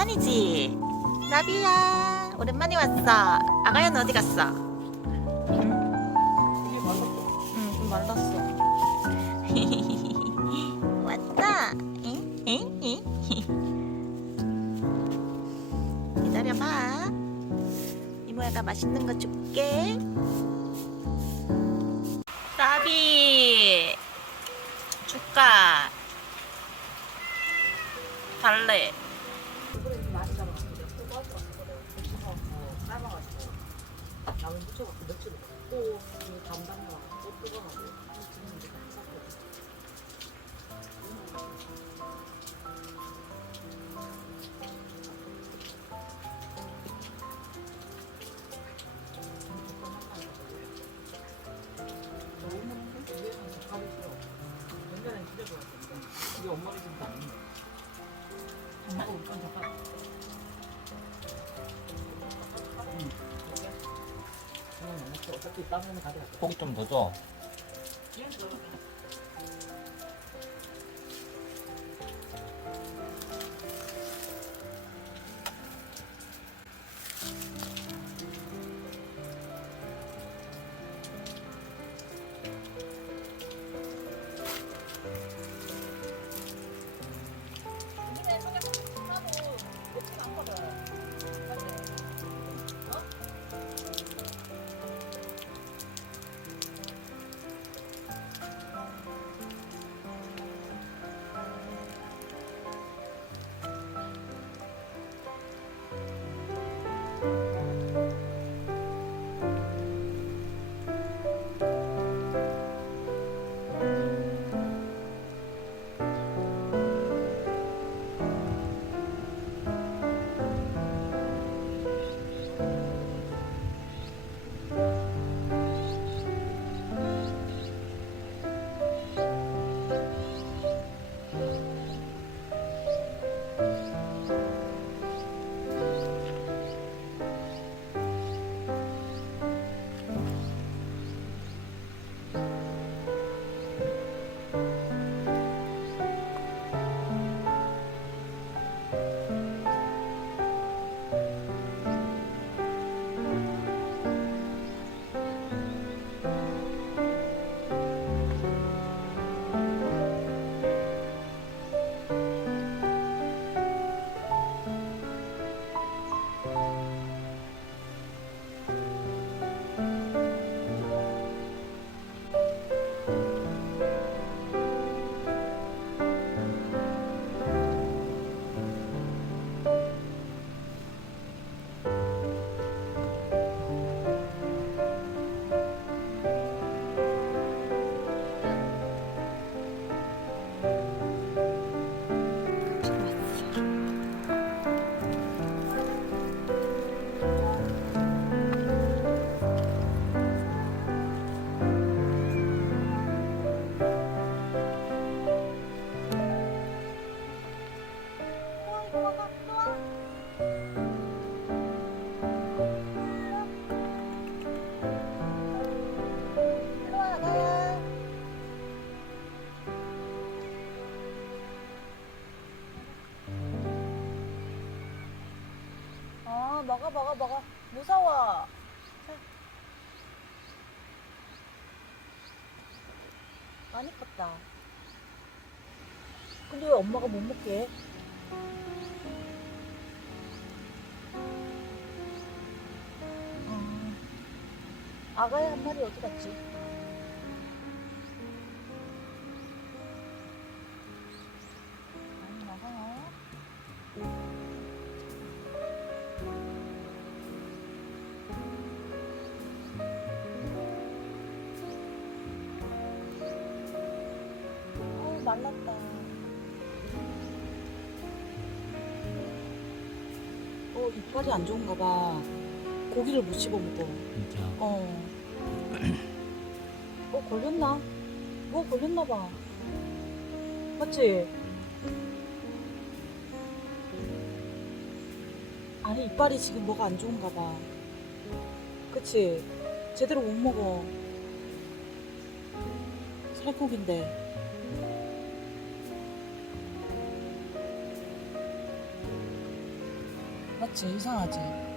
오랜만이지? 나비야, 오랜만에 왔어. 아가야는 어디 갔어? 응? 응, 좀 말랐어. 왔다. 응? 응? 응? 기다려봐. 이모야가 맛있는 거 줄게. 나비, 줄까? 달래. 라면 묻혀갖고 며칠 먹고 그 담당과 또 뜨거워가지고 지금 이제 다 샀거든. 너무 위에는 젓갈이 싫어. 옛날엔 진짜 좋아했는데 우리 엄마가 진짜 안 먹어. 엄마가 우선 젓갈. 어차피 따면 가져갈게. 고기 좀 더 줘. 먹어. 무서워. 많이 컸다. 근데 왜 엄마가 못 먹게 해? 아가야 한 마리 어디 갔지? 많이 먹어요. 말랐다. 이빨이 안 좋은가 봐. 고기를 못 씹어 먹어. 진짜. 걸렸나? 뭐 걸렸나 봐. 맞지? 아니, 이빨이 지금 뭐가 안 좋은가 봐. 그치? 제대로 못 먹어. 살코기인데. 맞지? 이상하지?